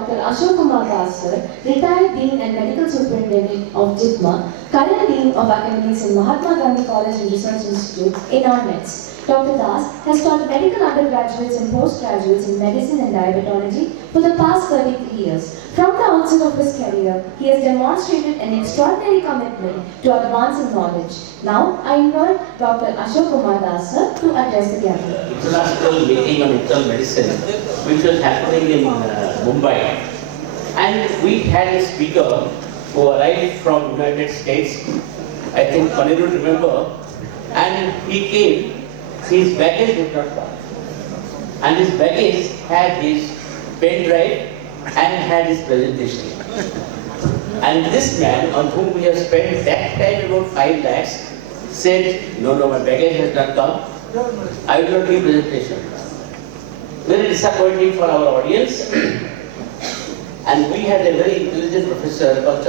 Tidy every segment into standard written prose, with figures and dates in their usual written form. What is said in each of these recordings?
Dr. Ashok Kumar Das, sir, retired Dean and Medical Superintendent of JIPMA, current Dean of Academics in Mahatma Gandhi College and Research Institute in our midst. Dr. Das has taught medical undergraduates and postgraduates in medicine and diabetology for the past 33 years. From the onset of his career, he has demonstrated an extraordinary commitment to advancing knowledge. Now, I invite Dr. Ashok Kumar Das, sir, to address the gathering. International meeting on internal medicine, which was happening in Mumbai, and we had a speaker who arrived from United States. I think Paniru remember, and he came. His baggage did not come, and his baggage had his pen drive and had his presentation. And this man, on whom we have spent that time about 5 lakhs, said, no, my baggage has not come. I will not give presentation. Very disappointing for our audience. And we had a very intelligent professor called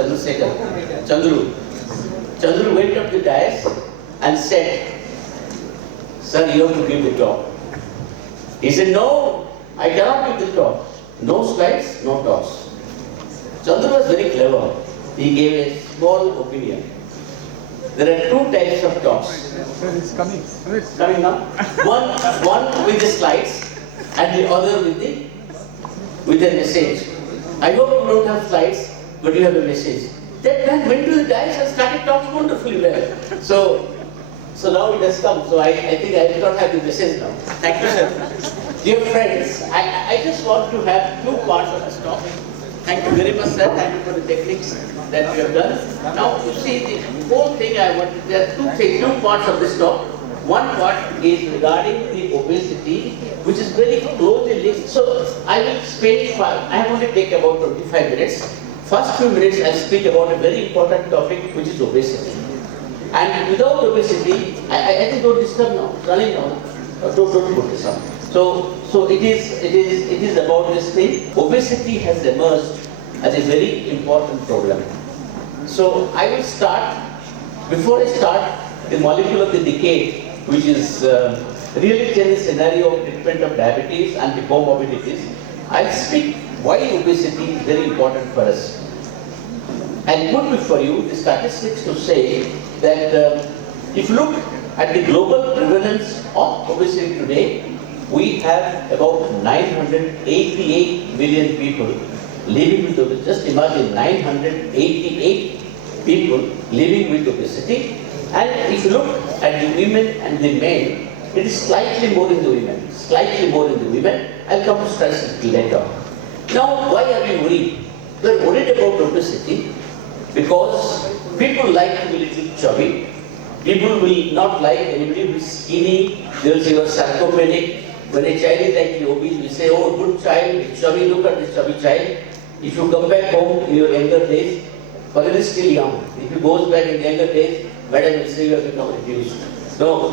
Chandru went up the dais and said, sir, you have to give the talk. He said, no, I cannot give the talk. No slides, no talks. Chandru was very clever. He gave a small opinion. There are 2 types of talks. Sir, it's coming. Coming now? One with the slides and the other with a message. I hope you don't have slides, but you have a message. That man went to the dais and started talking wonderfully well. So now it has come. So I think I will not have the message now. Thank you, sir. Dear friends, I just want to have 2 parts of this talk. Thank you very much, sir. Thank you for the techniques that you have done. Now, you see, the whole thing there are 2 parts of this talk. One part is regarding the obesity, which is very closely linked. So I will spend I will only take about 25 minutes. First few minutes I'll speak about a very important topic, which is obesity. And without obesity, I think don't disturb now. Running now. Don't put this up. So it is about this thing. Obesity has emerged as a very important problem. So I will start. Before I start, the molecule of the decade, which is really telling the scenario of treatment of diabetes and the comorbidities. I'll speak why obesity is very important for us. And put before you the statistics to say that if you look at the global prevalence of obesity today, we have about 988 million people living with obesity. Just imagine 988 people living with obesity. And if you look at the women and the men, it is slightly more in the women. Slightly more in the women. I'll come to statistics later. Now, why are we worried? We are worried about obesity because people like to be little chubby. People will not like anybody who is skinny. They will say you are sarcopenic. When a child is like obese, we say, oh, good child, it's chubby, look at this chubby child. If you come back home in your younger days, but it is still young. If you goes back in the younger days, madam will say you have become reduced. No,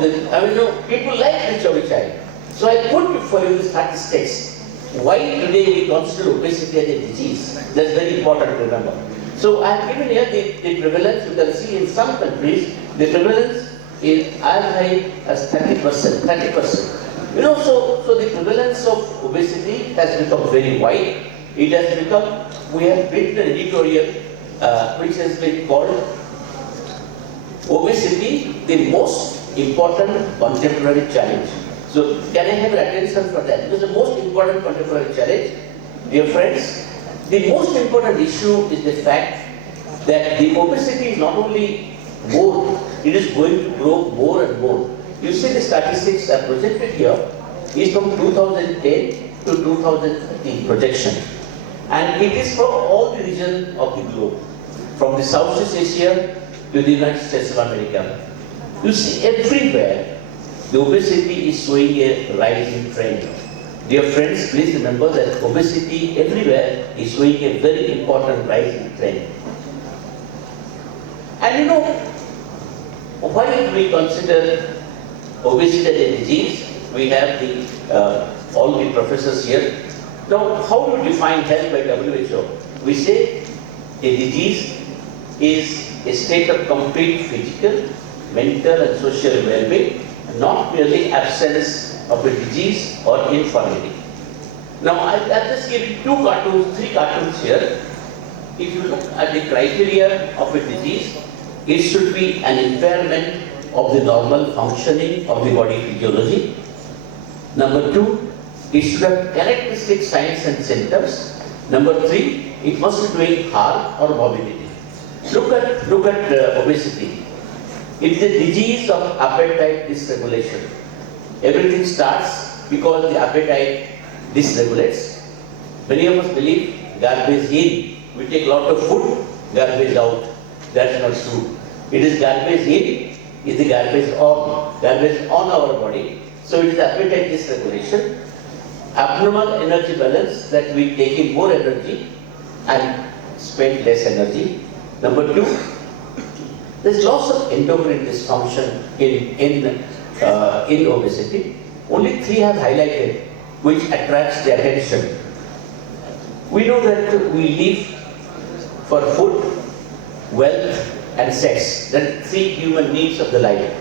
people like the chubby child. So I put before you the statistics. Why today we consider obesity as a disease? That's very important to remember. So I have given here the prevalence. You can see in some countries, the prevalence is as high as 30%. 30%. So the prevalence of obesity has become very wide. It has become, we have written an editorial which has been called Obesity, the most important contemporary challenge. So can I have your attention for that? Because the most important contemporary challenge, dear friends, the most important issue is the fact that the obesity is not only more, it is going to grow more and more. You see the statistics are projected here is from 2010 to 2030 projection. And it is from all the regions of the globe, from the Southeast Asia to the United States of America. You see everywhere the obesity is showing a rising trend. Dear friends, please remember that obesity everywhere is showing a very important rising trend. And why do we consider obesity as a disease? We have all the professors here. Now, how do we define health by WHO? We say a disease is a state of complete physical, mental and social well-being, not merely absence of a disease or infirmity. Now I'll just give you three cartoons here. If you look at the criteria of a disease, it should be an impairment of the normal functioning of the body physiology. Number two, it should have characteristic signs and symptoms. Number three, it must be doing harm or morbidity. Look at obesity. It's a disease of appetite dysregulation. Everything starts because the appetite dysregulates. Many of us believe garbage in. We take a lot of food, garbage out. That's not true. It is garbage in, is the garbage on our body. So it is appetite dysregulation. Abnormal energy balance, that we take in more energy and spend less energy. Number two, there's lots of endocrine dysfunction in obesity. Only three have highlighted which attracts the attention. We know that we live for food, wealth and sex. That are three human needs of the life.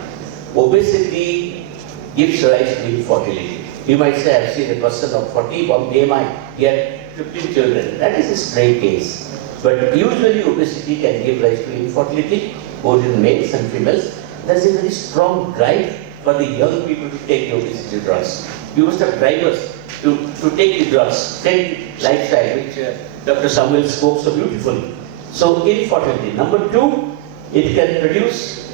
Obesity gives rise to infertility. You might say, I've seen a person of 40 on BMI, he had 15 children. That is a stray case. But usually obesity can give rise to infertility, both in males and females. There's a very strong drive for the young people to take the obesity drugs. You must have drivers to take the drugs, take the lifestyle, which Dr. Samuel spoke so beautifully. So infertility. Number two, it can produce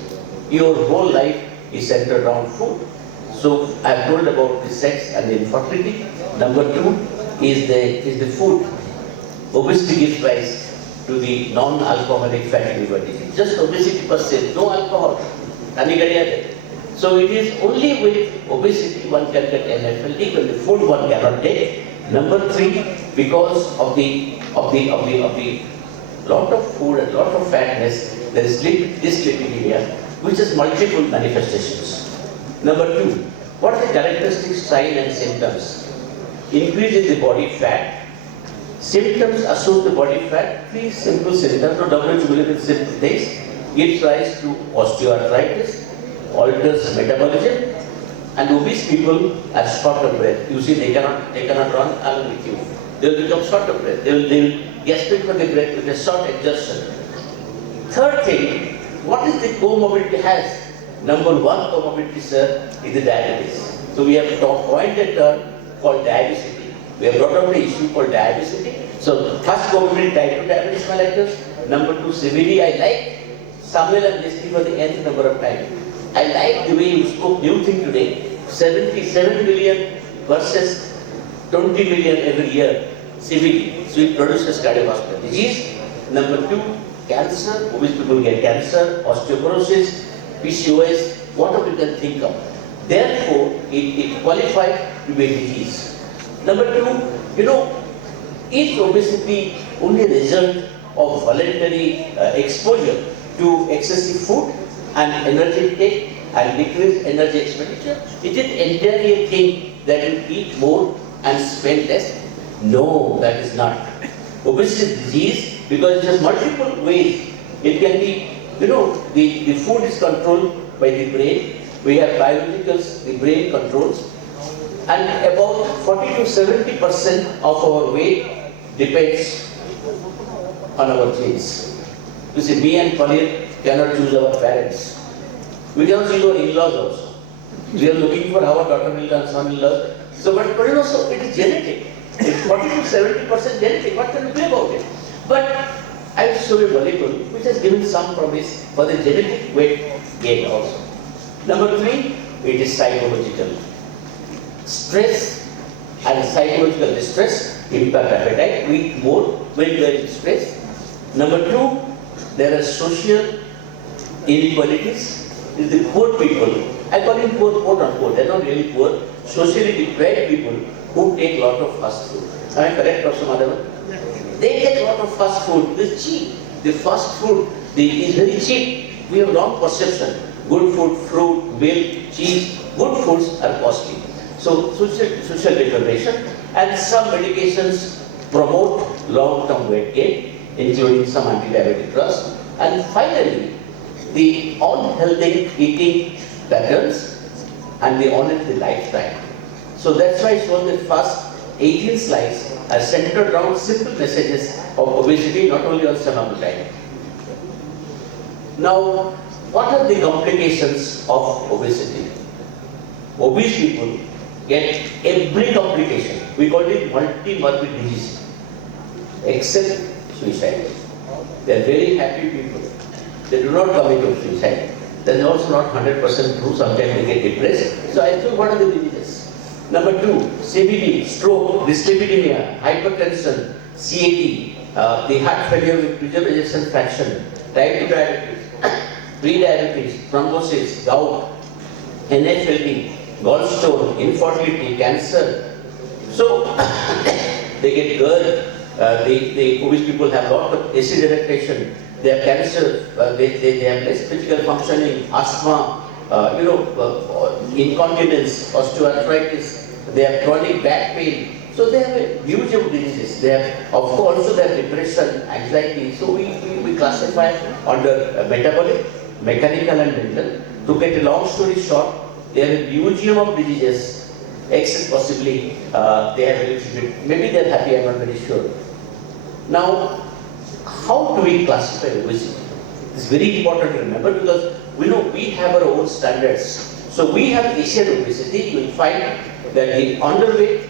your whole life is centered around food. So I've told about the sex and the infertility. Number two is the food. Obesity gives rise to the non-alcoholic fatty liver disease. Just obesity per se, no alcohol. So it is only with obesity one can get NFLD, but the food one cannot take. Number three, because of the lot of food and lot of fatness, there is dyslipidemia, which has multiple manifestations. Number two, what are the characteristic signs and symptoms? Increase in the body fat. Symptoms associated with body fat, three simple symptoms, no WHO believe simple things. Gives rise to osteoarthritis, alters metabolism, and obese people are short of breath. You see, they cannot run along with you. They will become short of breath. They will gasping for the breath with a short exertion. Third thing, what is the comorbidity has? Number one comorbidity, sir, is the diabetes. So we have coined a term called diabesity. We have brought out the issue called diabesity. So first comorbidity, type 2 diabetes mellitus. Number two, severely. I like Samuel and listening for the nth number of times. I like the way you spoke new thing today. 77 million versus 20 million every year. Severely. So it produces cardiovascular disease. Number two, cancer. Obese people get cancer, osteoporosis, PCOS, whatever you can think of. Therefore, it qualifies to be a disease. Number two, is obesity only a result of voluntary exposure to excessive food and energy intake and decreased energy expenditure? Is it entirely a thing that you eat more and spend less? No, that is not. Obesity is disease because it has multiple ways. It can be, the food is controlled by the brain. We have biologicals, the brain controls. And about 40 to 70% of our weight depends on our genes. You see, me and Paneer cannot choose our parents. We cannot choose our in-laws also. We are looking for our daughter-in-law and son-in-law. So it is genetic. It's 40 to 70% genetic. What can we do about it? But I will show you a molecule which has given some promise for the genetic weight gain also. Number three, it is psychological. Stress and psychological distress impact appetite. We eat more when we are in stress. Number two, there are social inequalities. It's the poor people. I call them poor, quote unquote. They're not really poor. Socially deprived people who take a lot of fast food. Am I correct, Dr. Madhavan? They get a lot of fast food. It's cheap. The fast food is very cheap. We have wrong perception. Good food, fruit, milk, cheese, good foods are costly. So social deprivation and some medications promote long-term weight gain, including some anti-diabetic drugs. And finally, the unhealthy eating patterns and the unhealthy lifestyle. So that's why it's one of the first 18 slides are centered around simple messages of obesity, not only on semaglutide. Now, what are the complications of obesity? Obese people get every complication. We call it multi-morbid disease, except suicide. They are very happy people. They do not commit suicide. That is also not 100% true. Sometimes they get depressed. So I think what are the diseases? Number 2, CVD, stroke, dyslipidemia, hypertension, CAD, the heart failure with preserved ejection fraction, type 2 diabetes, pre-diabetes, thrombosis, gout, NFLD, gallstone, infertility, cancer. So they get GERD. The obese people have a lot of acid adaptation. They have cancer. They have less physical functioning, asthma, incontinence, osteoarthritis. They have chronic back pain. So they have a huge of diseases. They have, of course, also they have depression, anxiety. So we classify under metabolic, mechanical, and mental. To get a long story short, they have a huge of diseases, except possibly they have a little bit. Maybe they are happy. I'm not very sure. Now, how do we classify obesity? It's very important to remember because we know we have our own standards. So we have Asian obesity. You will find that the underweight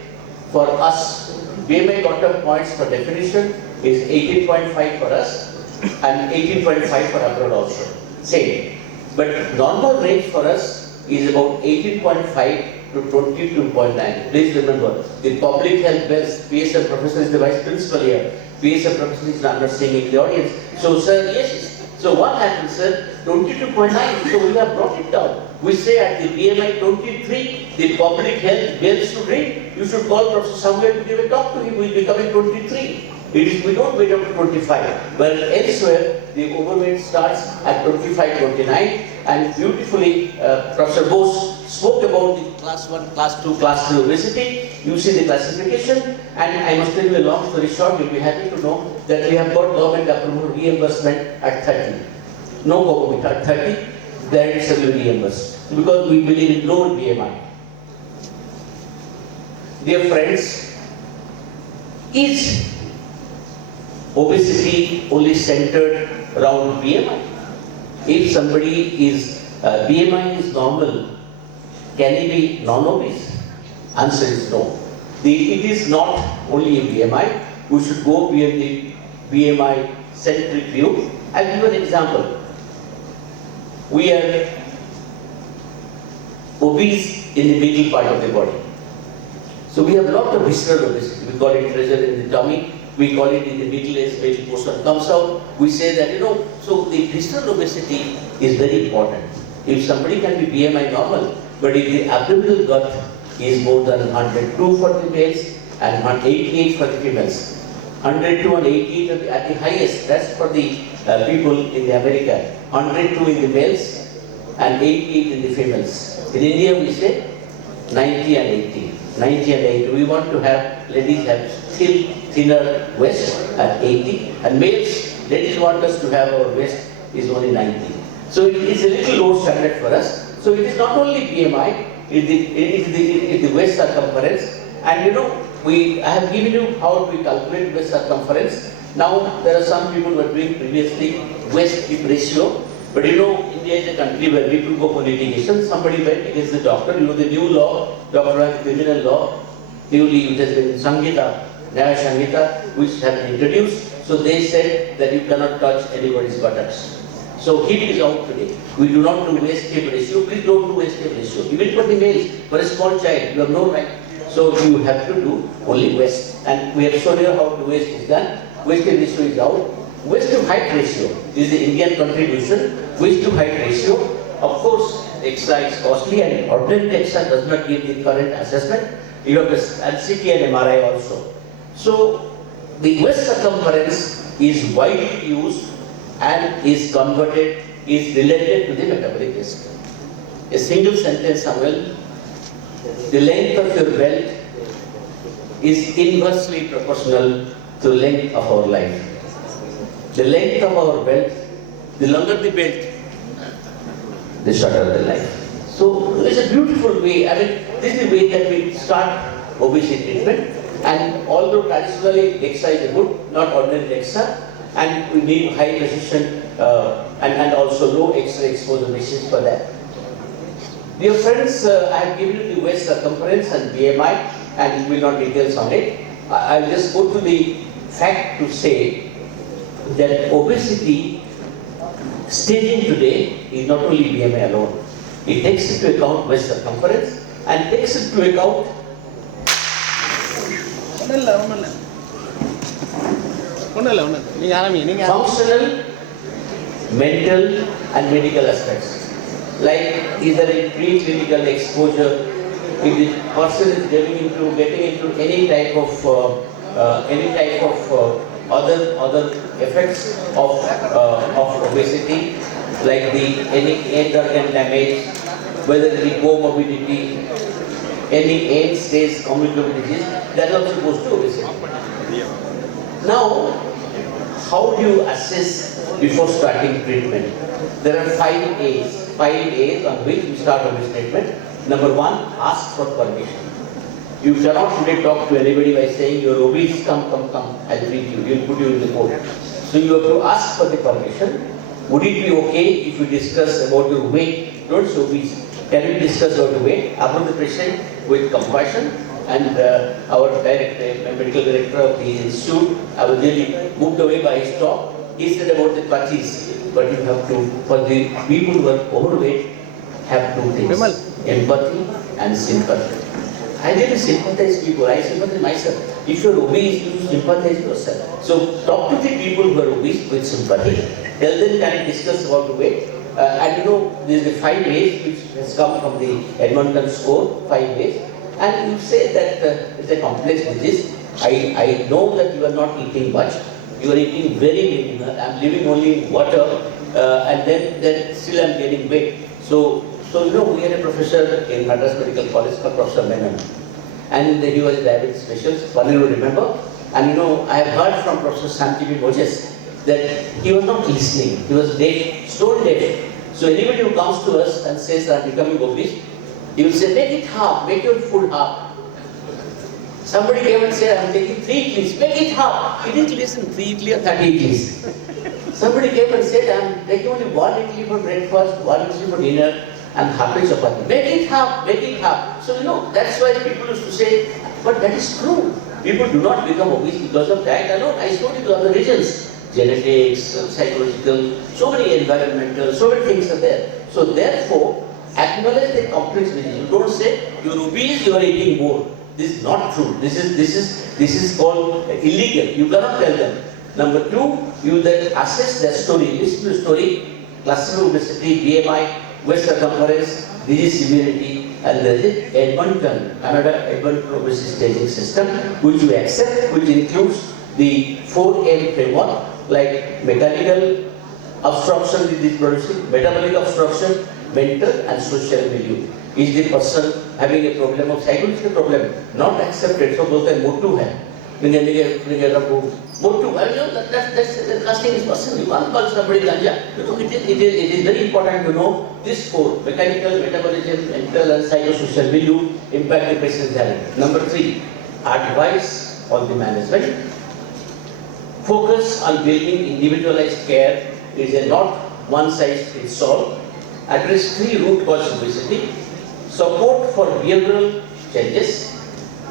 for us, BMI cut-off points for definition is 18.5 for us and 18.5 for abroad also. Same. But normal range for us is about 18.5 to 22.9. Please remember, the public health best PSM professor is the vice principal here. PSM professor is not singing in the audience. So, sir, yes. So, what happens, sir? 22.9. So, we have brought it down. We say at the BMI 23, the public health bells to ring. You should call Professor somewhere to give a talk to him. We will become 23. We don't wait up to 25. But elsewhere, the overweight starts at 25, 29. And beautifully, Professor Bose spoke about the class 1, class 2, class 3 obesity. You see the classification. And I must tell you a long story short, you'll be happy to know that we have got government approval reimbursement at 30. No government at 30, there it will be reimbursed. Because we believe in lower BMI. Dear friends, is obesity only centered around BMI? If somebody is BMI is normal, can he be non-obese? Answer is no. It is not only a BMI. We should go beyond the BMI centric view. I'll give you an example. We are obese in the middle part of the body. So we have a lot of visceral obesity. We call it pressure in the tummy. We call it in the middle as middle portion comes out. We say that, so the visceral obesity is very important. If somebody can be BMI normal, but if the abdominal girth is more than 102 for the males and 188 for the females, 102 and 88 at the highest, that's for the people in the America, 102 in the males and 88 in the females. In India we say 90 and 80. 90 and 80. We want to have, ladies have still thinner waist at 80 and males, ladies want us to have our waist is only 90. So it is a little low standard for us. So it is not only BMI, it is the waist circumference. And I have given you how we calculate waist circumference. Now there are some people who are doing previously waist hip ratio. But India is a country where people go for litigation. Somebody went against the doctor. The new law, Doctor has criminal law, newly it has been Sanghita, Nyaya Sanghita, which have been introduced. So they said that you cannot touch anybody's buttocks. So hip is out today. We do not do waist hip ratio. Please don't do waist hip ratio. Even for the males, for a small child, you have no right. So you have to do only waist. And we have shown you how the waist is done. Waist hip ratio is out. Waist to height ratio is the Indian contribution. Waist to height ratio, of course, DEXA is costly and ordinary DEXA does not give the current assessment. You have CT and MRI also. So the waist circumference is widely used and is converted, is related to the metabolic risk. A single sentence, Samuel. The length of your belt is inversely proportional to the length of our life. The length of our belt, the longer the belt, the shorter the life. So it's a beautiful way. I mean, this is the way that we start obesity treatment. And although traditionally DEXA is a good, not ordinary DEXA, and we need high precision and also low X-ray exposure machines for that. Dear friends, I have given you the waist circumference and BMI, and will not details on it. I'll just go to the fact to say that obesity staging today is not only BMI alone. It takes into account waist circumference and takes into account functional, mental and medical aspects. Like either in preclinical exposure, if the person is getting into any type of other effects of obesity, like any end organ damage, whether it be comorbidity, any end stage communicable disease, that also goes to obesity. Now, how do you assess before starting treatment? There are 5 A's on which we start obesity treatment. Number 1, ask for permission. You cannot today talk to anybody by saying you're obese, come, I'll treat you, we'll put you in the court. So you have to ask for the permission. Would it be okay if we discuss about your weight? Don't say obese. Can we discuss about the weight? Approach the patient with compassion, and our medical director of the institute, I was really moved away by his talk. He said about the parties, but you have to, for the people who are overweight, have 2 things, empathy and sympathy. I really sympathize people, I sympathize myself. If you're obese, you sympathize yourself. So talk to the people who are obese with sympathy. Tell them, can I discuss about the weight? And you know, there is the 5 A's which has come from the Edmonton score, 5 A's. And you say that it's a complex disease. I know that you are not eating much. You are eating very minimal. I'm living only in water, and then still I'm getting weight. So you know, we had a professor in Madras Medical College called Professor Menon, and he was a diabetes specialist. One you remember. And you know, I have heard from Professor Santibi Moses that he was not listening. He was deaf, stone deaf. So anybody who comes to us and says that I'm becoming obese, he will say, make it half, make your food half. Somebody came and said, I'm taking 3 idlis, make it half. He didn't listen, 3 idli or 30 idlis. Somebody came and said, I'm taking only 1 idli for breakfast, 1 idli for dinner, and half a chapati. Make it half, make it half. So you know, that's why people used to say, but that is true. People do not become obese because of diet alone. I showed you the other reasons. Genetics, psychological, so many environmental, so many things are there. So therefore, acknowledge the complex disease. You don't say you're obese, you are eating more. This is not true. This is called illegal. You cannot tell them. Number 2, you then assess their story. Listen to the story, classical obesity, BMI, waist circumference, disease severity, and there is Edmonton, another Edmonton obesity staging system, which you accept, which includes the 4M framework, like mechanical obstruction disease producing, metabolic obstruction, mental and social milieu. Is the person having a problem of psychological problem not accepted? So both are motu hai. Motu, I know that's the casting is person. You can't call somebody ganja. You know, it is very important to know this 4: mechanical, metabolism, mental and psychosocial milieu impact the patient's health. Number 3, advice on the management. Focus on building individualized care is a not one size fits all. Address 3 root cause obesity. Support for behavioral changes.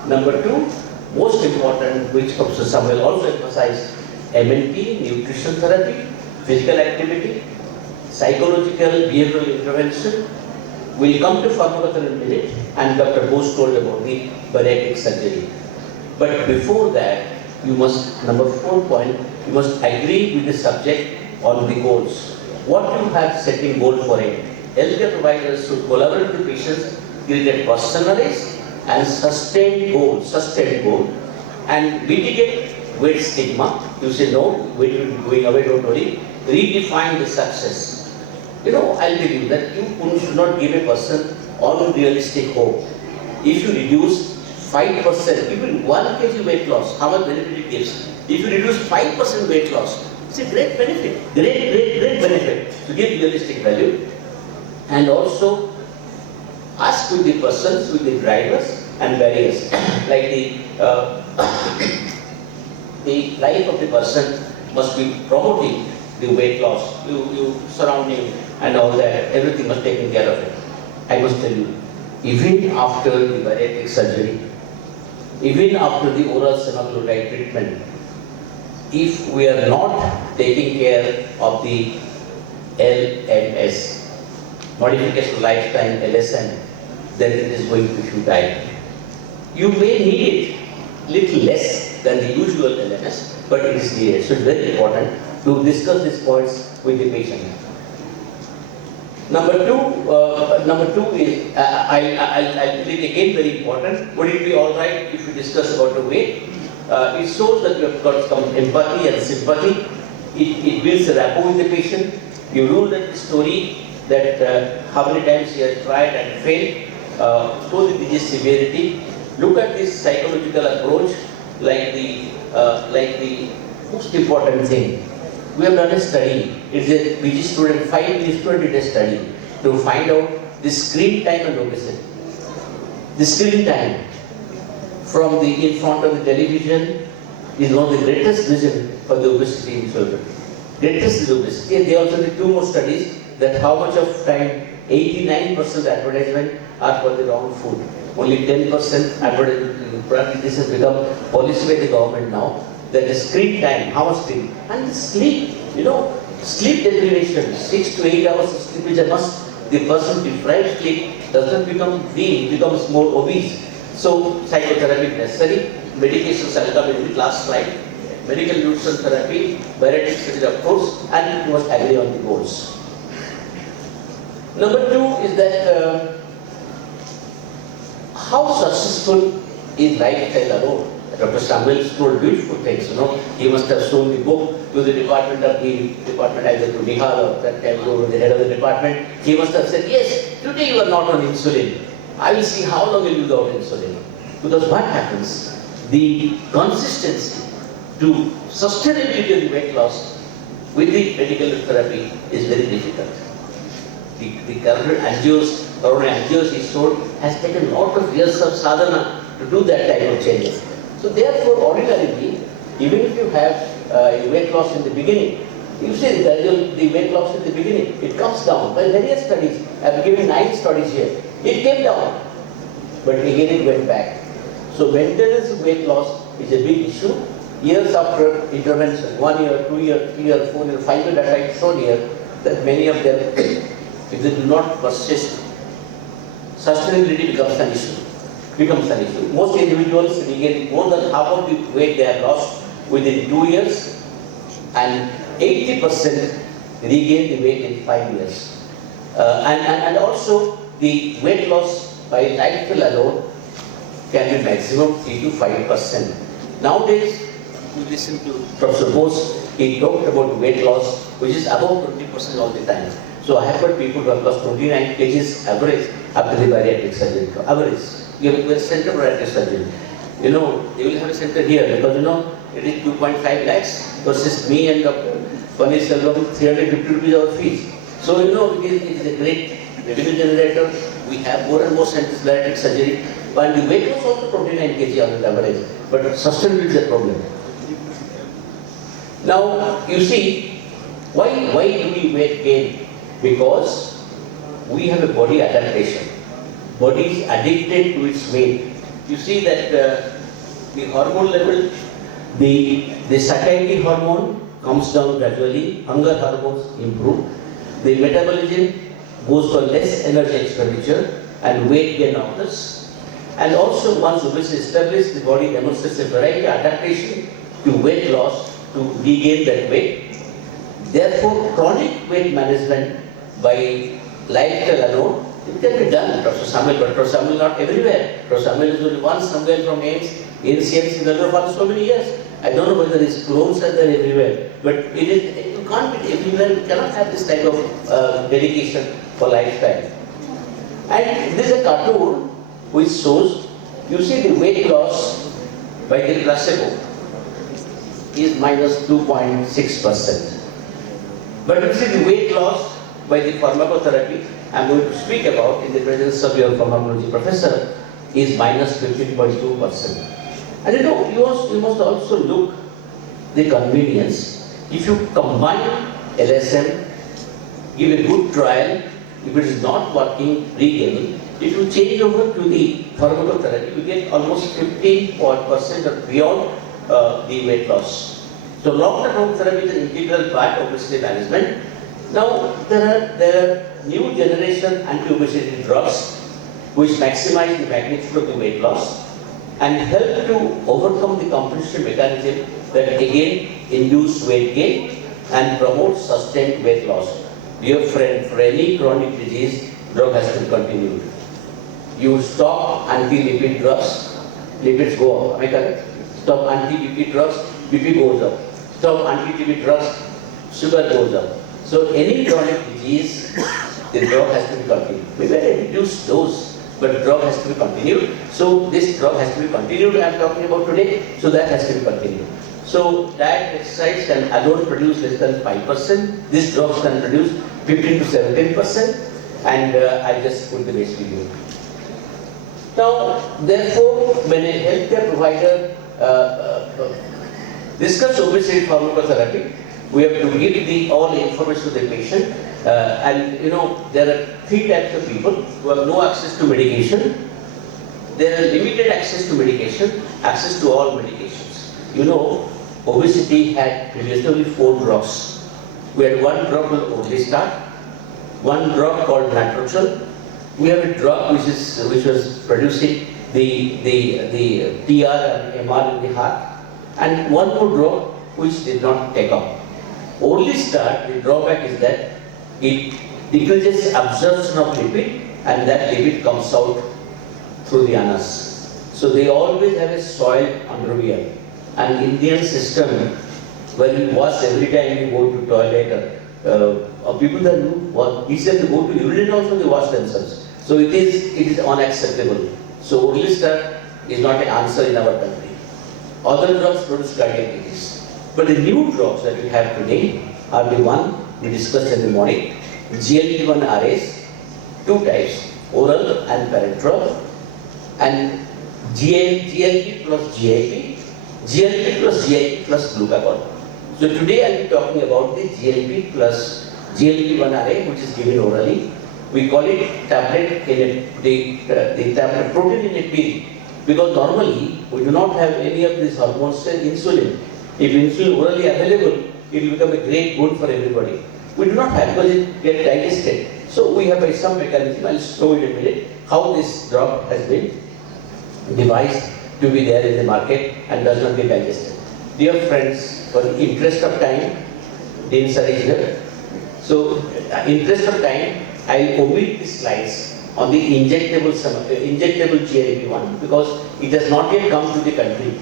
Number 2, most important, which Professor Samuel also emphasized, MNT, nutrition therapy, physical activity, psychological behavioral intervention. We'll come to pharmacotherapy in a minute, and Dr. Bose told about the bariatric surgery. But before that, you must, number 4 point, you must agree with the subject on the goals. What you have setting goal for it. Healthcare providers should collaborate with patients, create personalized and sustained goal, and mitigate weight stigma. You say no, weight will be going away, don't worry. Redefine the success. You know, I'll tell you that you should not give a person unrealistic hope. If you reduce 5%, even 1 kg weight loss, how much benefit it gives? If you reduce 5% weight loss, it's a great benefit, great benefit to give realistic value. And also ask with the persons, with the drivers, and barriers, like the life of the person must be promoting the weight loss, you surrounding and all that, everything must take care of it. I must tell you, even after the bariatric surgery, even after the oral semaglutide treatment, if we are not taking care of the LMS, modification of lifestyle, LSM, then it is going to die. You may need it little less than the usual LMS, but it is needed. So it's very important to discuss these points with the patient. Number two is, I'll make again very important. Would it be all right if we discuss about the weight? It shows that you have got some empathy and sympathy. It builds a rapport with the patient. You know that story that how many times he has tried and failed, show the disease severity. Look at this psychological approach like the most important thing. We have done a study. It's a PG student, 5 PG student did a study to find out the screen time and obesity. The screen time from in front of the television is one of the greatest reasons for the obesity in children. Greatest is obesity. And they also did 2 more studies that how much of time 89% advertisement are for the wrong food. Only 10% advertisement. Probably this has become policy by the government now. That the screen time, how much screen? And the sleep, sleep deprivation, 6 to 8 hours of sleep is a must. The person deprived sleep doesn't become weak, becomes more obese. So psychotherapy is necessary. Medications will come in the last slide. Medical nutrition therapy, bariatric surgery of course, and you must agree on the goals. Number 2 is that how successful is lifestyle alone? Dr. Samuel told beautiful things, He must have shown the book to the department, either to Nihal or that time to the head of the department. He must have said, yes, today you are not on insulin. I will see how long you will be without insulin. Because what happens? The consistency to sustainability of the weight loss with the medical therapy is very difficult. The current Arunai he showed, has taken a lot of years of sadhana to do that type of changes. So therefore, ordinarily, even if you have a weight loss in the beginning, you see the weight loss in the beginning, it comes down. By various studies, I have given 9 studies here. It came down, but again it went back. So maintenance of weight loss is a big issue. Years after intervention, 1 year, 2 year, 3 year, 4 year, 5 year data I showed here, that many of them, if they do not persist, sustainability becomes an issue. Most individuals regain more than half of the weight they have lost within 2 years, and 80% regain the weight in 5 years. And also the weight loss by lifestyle alone can be maximum 3 to 5%. Nowadays, we listen to Professor Bose, he talked about weight loss, which is above 20% all the time. So I have heard people who have lost 29 kgs average after the bariatric surgery. Average. You have a center bariatric surgery. They will have a center here because it is 2.5 lakhs versus me and Dr. Pondicherry, 350 rupees our fees. So it is a great revenue generator. We have more and more centers bariatric surgery. And the weight was also 29 kg on average. But sustainability is a problem. Now, you see, why do we weight gain? Because we have a body adaptation. Body is addicted to its weight. You see that the hormone level, the satiety hormone comes down gradually, hunger hormones improve, the metabolism goes for less energy expenditure and weight gain occurs. And also once obesity is established, the body demonstrates a variety of adaptation to weight loss to regain that weight. Therefore, chronic weight management by lifestyle alone, it can be done. Dr. Samuel not everywhere. Dr. Samuel is only one somewhere from AIMS, ACMC, another for so many years. I don't know whether his clones are there everywhere, but you can't be everywhere. You cannot have this type of dedication for lifestyle. And this is a cartoon which shows, you see the weight loss by the placebo is minus 2.6%. But you see the weight loss by the pharmacotherapy, I'm going to speak about in the presence of your pharmacology professor, is minus 15.2%. And you must also look the convenience. If you combine LSM, give a good trial, if it is not working legally, if you change over to the pharmacotherapy, you get almost 15% or beyond the weight loss. So long-term therapy is an integral part of obesity management. Now there are new generation anti-obesity drugs which maximize the magnitude of the weight loss and help to overcome the compensation mechanism that again induce weight gain and promote sustained weight loss. Dear friend, for any chronic disease, drug has to be continued. You stop anti-lipid drugs, lipids go up. Am I correct? Stop anti-BP drugs, BP goes up. Stop anti-TB drugs, sugar goes up. So any chronic disease, the drug has to be continued. We may reduce dose, but drug has to be continued. So this drug has to be continued. I am talking about today. So that has to be continued. So diet, exercise can alone produce less than 5%. These drugs can produce 15 to 17%. And I just put the base video. Now, therefore, when a healthcare provider discuss obesity pharmacotherapy, we have to give all the information to the patient. And there are 3 types of people who have no access to medication. There are limited access to medication, access to all medications. Obesity had previously only 4 drugs. We had one drug called Orlistat, one drug called Natrozole. We have a drug which was producing the TR and MR in the heart, and one more drug which did not take up. Orlistat, the drawback is that it decreases absorption of lipid, and that lipid comes out through the anus. So they always have a soiled underwear. And Indian system, when you wash every time you go to toilet, people that each time they go to urinate also they wash themselves. So it is unacceptable. So Orlistat is not an answer in our country. Other drugs produce cardiac disease. But the new drugs that we have today are the one we discussed in the morning. GLP-1 RAs, 2 types, oral and parenteral, and GLP plus GIP, GLP plus GIP plus glucagon. So today I will be talking about the GLP plus GLP-1 RA, which is given orally. We call it tablet the tablet protein in a pill, because normally we do not have any of these hormones, insulin. If insulin orally available, it will become a great good for everybody. We do not have, because it gets digested. So we have by some mechanism, I will show you in a minute, how this drug has been devised to be there in the market and does not get digested. Dear friends, for the interest of time, Dean sir is here. So, interest of time, I will omit the slides on the injectable GLP-1 because it has not yet come to the country.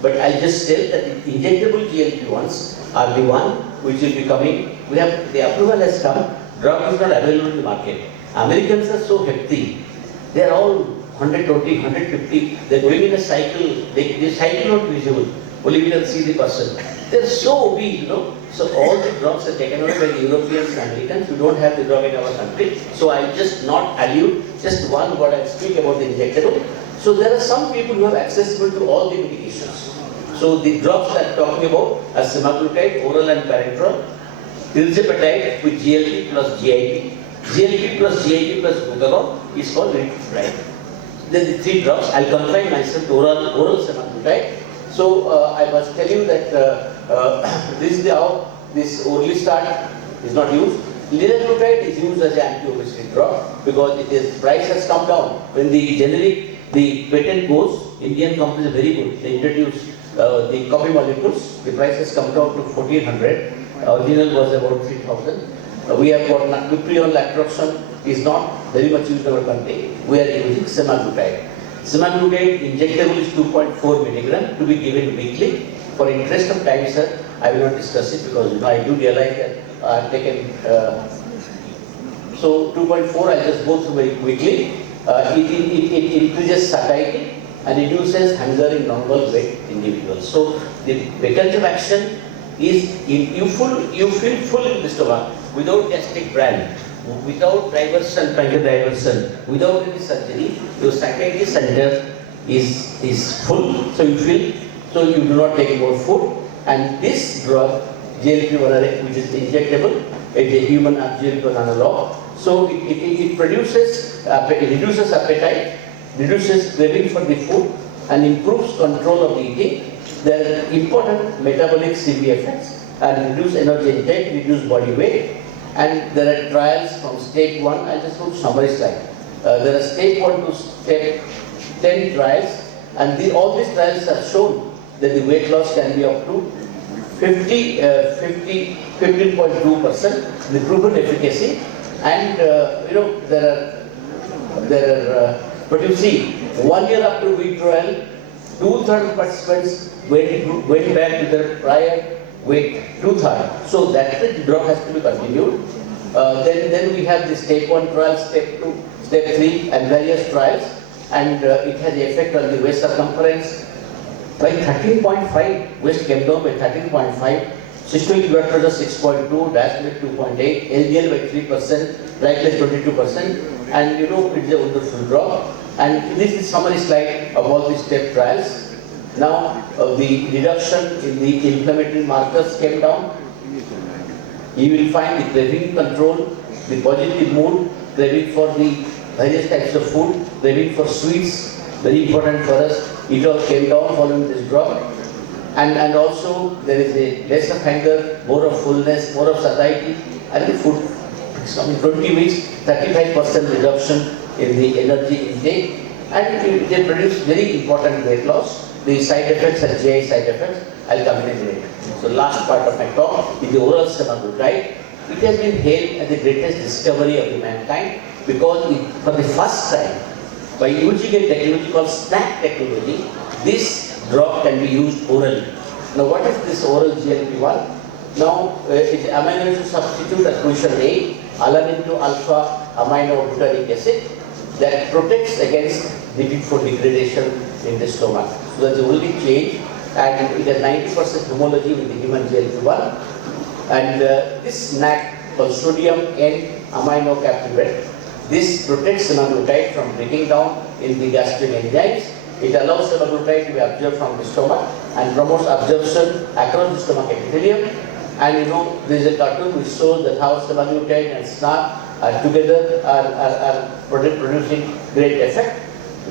But I'll just tell that the injectable GLP-1s are the one which will be coming. The approval has come, drug is not available in the market. Americans are so hefty, they are all 120, 150, they're going in a cycle, they cycle not visible, only we can see the person. They're so obese, So all the drugs are taken away by the Europeans and Americans. We don't have the drug in our country. So I'll just not allude, just one word I'll speak about the injectable. So there are some people who are accessible to all the medications. So the drugs that I'm talking about are semaglutide, oral and parenteral, tirzepatide with GLP plus GIP, GLP plus GIP plus glucagon is called right. Then the 3 drugs. I'll confine myself to oral semaglutide. So I must tell you that this is how this Orlistat is not used. Liraglutide is used as an anti-obesity drug because price has come down. When the patent goes, Indian companies are very good. They introduce the copy molecules. The price has come down to 1400. Original was about 3000. We have got Natripril, Lactroxone is not very much used in our country. We are using semaglutide. Semaglutide injectable is 2.4 milligram to be given weekly. For interest of time, sir, I will not discuss it because I do realize that I have taken. So 2.4, I'll just go through very quickly. It increases satiety and reduces hunger in normal weight individuals. So the mechanism of action is you feel full in the stomach without gastric brand. without diversion, pancreas diversion, without any surgery, your satiety center is full, so you feel, so you do not take more food. And this drug, GLP-1, which is injectable, is a human GLP-1 analog. So it produces, it reduces appetite, reduces craving for the food, and improves control of the eating. There are important metabolic CV effects and reduce energy intake, reduce body weight. And there are trials from stage 1. I just want to summarize slide. There are stage 1 to step 10 trials, and all these trials have shown that the weight loss can be up to 15.2%, the proven efficacy. And but you see, 1 year after withdrawal, 2/3 participants went back to their prior weight, 2/3. So that the drug has to be continued. Then we have the step 1 trial, step 2, step 3, and various trials, and it has the effect on the waist circumference. By 13.5, waist came down by 13.5. Systolic blood pressure 6.2, diastolic 2.8, LDL by 3%, triglycerides 22%, and it's a wonderful drug. And this is summary slide of all these step trials. Now the reduction in the inflammatory markers came down. You will find the craving control, the positive mood, craving for the various types of food, craving for sweets, very important for us. It all came down following this drug. And also there is a less of hunger, more of fullness, more of satiety, and the food. So in 20 weeks, 35% reduction in the energy intake, and they produce very important weight loss. The side effects are GI side effects. I'll come in a minute. So last part of my talk is the oral semaglutide. It has been hailed as the greatest discovery of mankind because for the first time, by using a technology called snack technology, this drug can be used orally. Now what is this oral GLP-1? Now it's amino acid substitute at position A, alanine to alpha amino butyric acid, that protects against lipid for degradation in the stomach. So that's the only change, and it has 90% homology with the human GLP-1. And this snack called sodium N-amino captivate, this protects semaglutide from breaking down in the gastric enzymes. It allows semaglutide to be absorbed from the stomach and promotes absorption across the stomach epithelium. And there is a cartoon which shows that how semaglutide and SNAP together are producing great effect.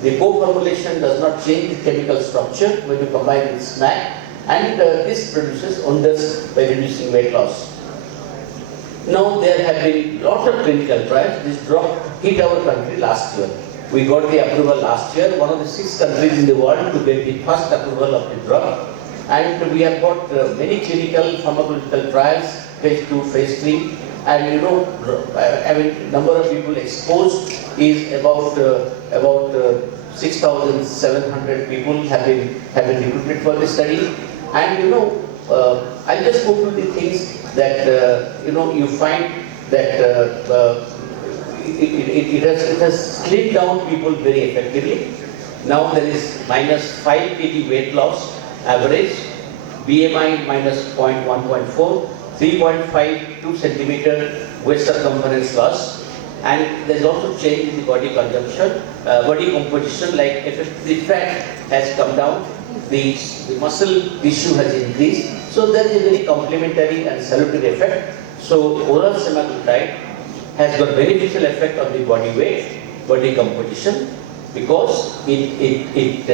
The co-formulation does not change the chemical structure when you combine with snack, and this produces wonders by reducing weight loss. Now there have been lot of clinical trials. This drug hit our country last year. We got the approval last year, one of the 6 countries in the world to get the first approval of the drug. And we have got many clinical pharmacological trials, phase 2, phase 3. And number of people exposed is about 6,700 people have been recruited for this study. And I'll just go through the things that you find that it has slimmed down people very effectively. Now there is -5 kg weight loss average, BMI -0.1.4, 3.52 centimeter waist circumference loss, and there is also change in the body consumption, body composition, like the fat has come down, the muscle tissue has increased. So there is a very complementary and salutary effect. So oral semaglutide has got beneficial effect on the body weight, body composition, because it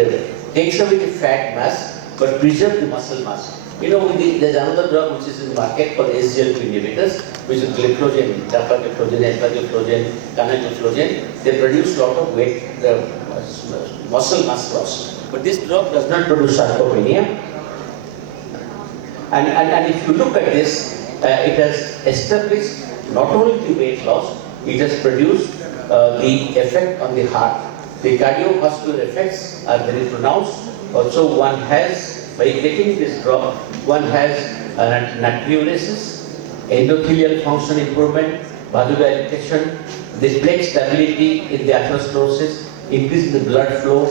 takes away the fat mass but preserves the muscle mass. There's another drug which is in the market called SGLT inhibitors, which is glycogen, dapagliflozin, empagliflozin, canagliflozin. They produce a lot of weight, muscle mass loss. But this drug does not produce sarcopenia. And if you look at this, it has established not only the weight loss, it has produced the effect on the heart. The cardiovascular effects are very pronounced. Also, one has, by taking this drug, one has natriuresis, endothelial function improvement, vasodilation, the plaque stability in the atherosclerosis, increase in the blood flow,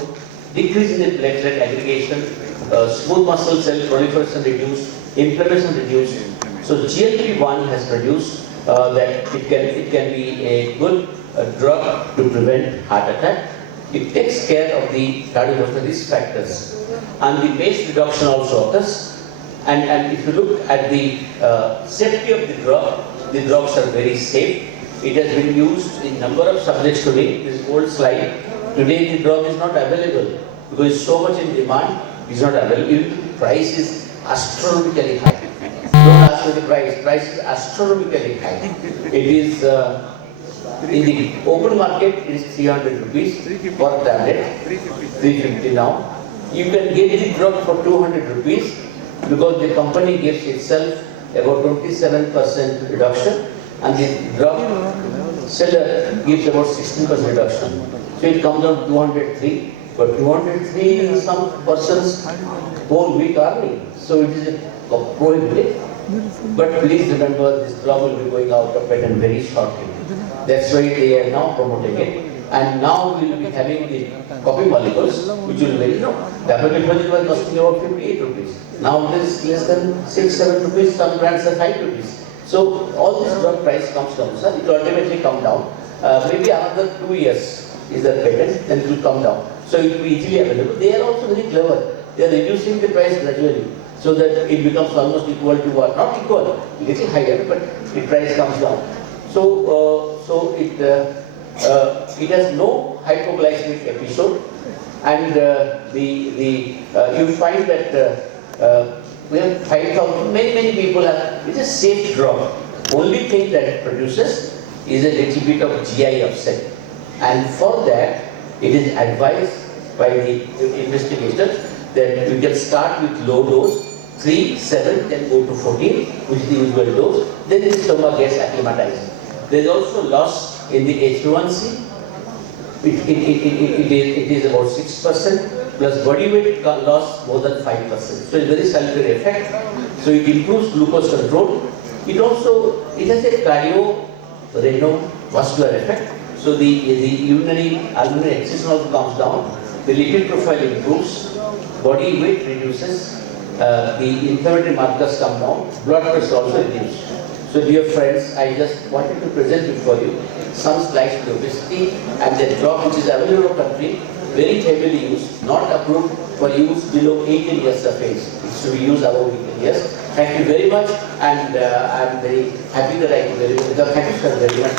decrease in the platelet aggregation, smooth muscle cell proliferation reduced, inflammation reduced. So GLP-1 has produced that it can be a good drug to prevent heart attack. It takes care of the cardiovascular risk factors, and the MACE reduction also occurs. And if you look at the safety of the drugs are very safe. It has been used in number of subjects today. This old slide. Today the drug is not available because it's so much in demand. It's not available. Even the price is astronomically high. Don't ask for the price. Price is astronomically high. It is in the open market. It is 300 rupees per tablet. 350 now. You can get the drug for 200 rupees because the company gives itself about 27% reduction, and the drug seller gives about 16% reduction. So it comes down to 203. But 203 some persons whole week earning. So it is a prohibitive. But please remember, this drug will be going out of patent very shortly. That's why they are now promoting it. And now we will be having the copy molecules, which will be, Dapagliflozin was costing about 58 rupees. Now it is less than 6-7 rupees, some brands are 5 rupees. So all this drug price comes down, sir. It will ultimately come down. Maybe another 2 years is the patent, then it will come down. So it will be easily available. They are also very clever. They are reducing the price gradually so that it becomes almost equal to what? Not equal, little higher, but the price comes down. So it has no hypoglycemic episode, and you find that we have 5,000. Many people have. It's a safe drug. Only thing that it produces is a little bit of GI upset, and for that it is advised by the investigators that you can start with low dose, 3, 7, then go to 14, which is the usual dose. Then the stomach gets acclimatized. There is also loss in the HbA1c. It is about 6%, plus body weight loss more than 5%. So it's very salutary effect. So it improves glucose control. It has a cardio-renovascular effect. So the urinary albumin excess also comes down. The lipid profile improves. Body weight reduces. The inflammatory markers come down. Blood pressure also reduces. So dear friends, I just wanted to present before you some slides to obesity and the drug which is available in the country, very heavily used, not approved for use below 18 years of age. It should be used above 18 years. Thank you very much, and I am very happy that I could deliver. Thank you, sir, very much.